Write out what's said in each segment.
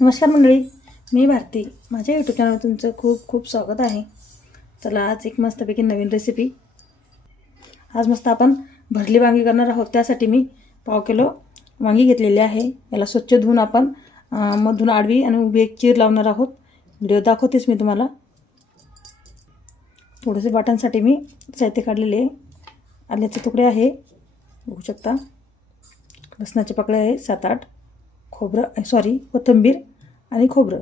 नमस्कार मंडळी मी भारती. माझ्या यूट्यूब चॅनलवर तुमचं खूप खूप स्वागत आहे. चला आज एक मस्तपैकी नवीन रेसिपी आज मस्त आपण भरली वांगी करणार आहोत. त्यासाठी मी पाव किलो वांगी घेतलेली आहे. याला स्वच्छ धुवून आपण मधून आडवी आणि उभी एक चीर लावणार आहोत. व्हिडिओ दाखवतेच मी तुम्हाला. थोडेसे वाटांसाठी मी साहित्य काढलेले आहे. आल्याचे तुकडे आहे. बघू शकता. लसणाचे पकडे आहे सात आठ. खोबरं सॉरी कोथिंबीर आणि खोबरं.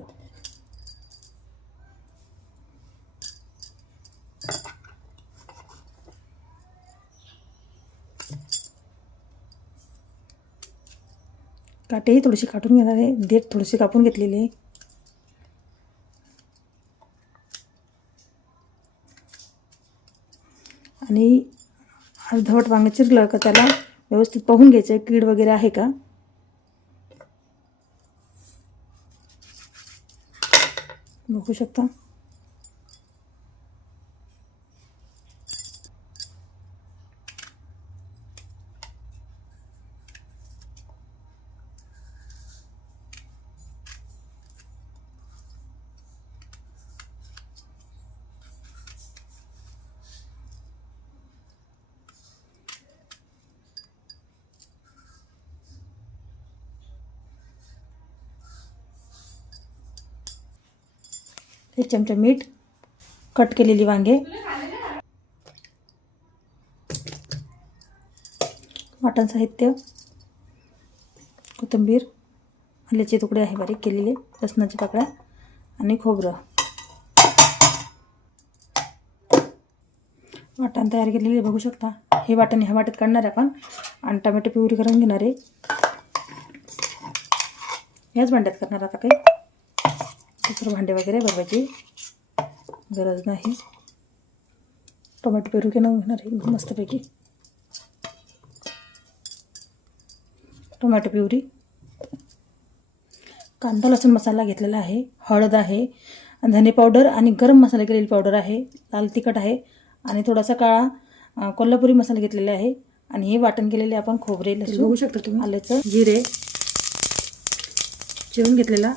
काटेही थोडीशी काटून घेणार आहे. देठ थोडीशी कापून घेतलेली आहे. आणि अर्धवट वांगं चिरलं का त्याला व्यवस्थित पाहून घ्यायचं आहे. कीड वगैरे आहे का? बघू शकता. एक चमचा मीठ कट केलेली वांगे. वाटण साहित्य कोथिंबीर आल्याचे तुकडे आहे बारीक केलेले लसणाच्या पाकळ्या आणि खोबरं. वाटण तयार केलेले बघू शकता. हे वाटण ह्या वाटेत काढणार आहे आपण आणि टमॅटो प्युरी करून घेणार आहे. ह्याच भांड्यात करणार आता काही. दुसरं भांडे वगैरे भरवायची गरज नाही. टोमॅटो पेरू की नाव घेणार आहे मस्तपैकी. Tomato puree. कांदा लसूण मसाला घेतलेला आहे हळद आहे धने पावडर आणि गरम मसाला केलेली पावडर आहे लाल तिखट आहे आणि थोडासा काळा कोल्हापुरी मसाला घेतलेला आहे आणि हे वाटण केलेले आपण खोबरे लसूण बघू शकता तुम्ही. आल्याचं जिरे चिरून घेतलेला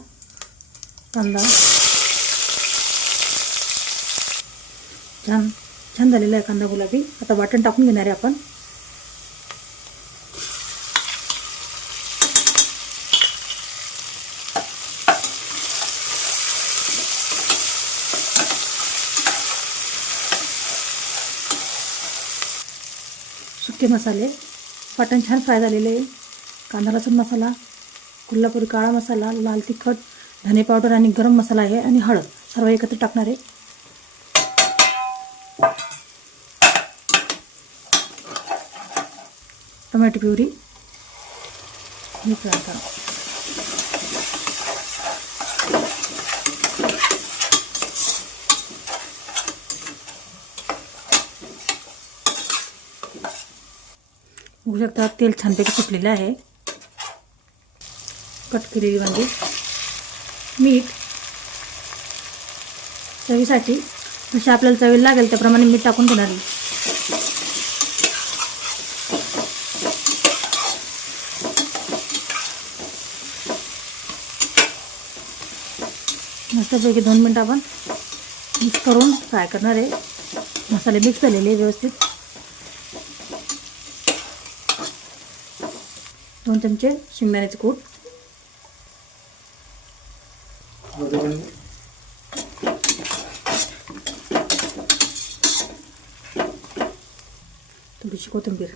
कांदा. छान छान झालेला आहे कांदा गुलाबी. आता वाटण टाकून घेणार आहे आपण. सुके मसाले. वाटण छान फ्राय झालेले आहे. कांदा लसूण मसाला कोल्हापुरी काळा मसाला लाल तिखट धने पावडर आणि गरम मसाला आहे आणि हळद. सर्व एकत्र टाकणार आहे. Tomato puree. हे करा बघू शकता तेल छानपैकी सुटलेलं आहे. कट केलेली वांगी. मीठ. चवीसाठी जसे आपल्याला चवीला लागेल त्याप्रमाणे मीठ टाकून घेणार आहे. मस्तपैकी दोन मिनटं आपण मिक्स करून फ्राय करणार आहे. मसाले मिक्स झालेले व्यवस्थित. दोन चमचे शेंगदाण्याचे कूट. थोडीशी कोथिंबीर.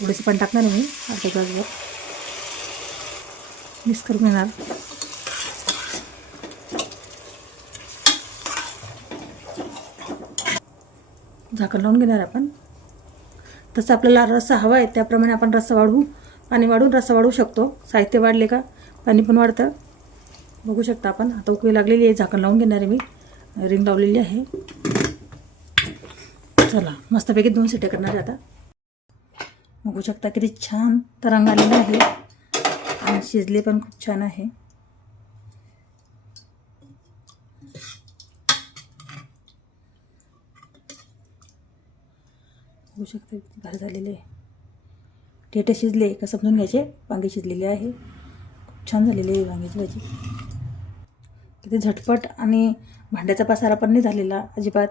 थोडेसे पण टाकणार मी अर्धा ग्लासभर मिक्स करून घेणार. झाकण लावून घेणार आपण. तसं आपल्याला रस्सा हवा आहे त्याप्रमाणे आपण रस्सा वाढवू पाणी वाढवून रस्सा वाढवू शकतो. साहित्य वाढले का? पाणी पण वाढतं. बघू शकता आपण. आता उकळी लागलेली आहे. झाकण लावून घेणार आहे मी. रिंग लावलेली आहे. चला मस्तपैकी दोन सिट्या करणार आहे आता. बघू शकता किती छान तरंग आलेला आहे. आणि शिजले पण खूप छान आहे. बघू शकता भार झालेले आहे. टेटे शिजले. का समजून घ्यायचे? वांगे शिजलेले आहे. खूप छान झालेली आहे वांग्याची भाजी किती झटपट आणि भांड्याचा पसारा पण नाही झालेला अजिबात.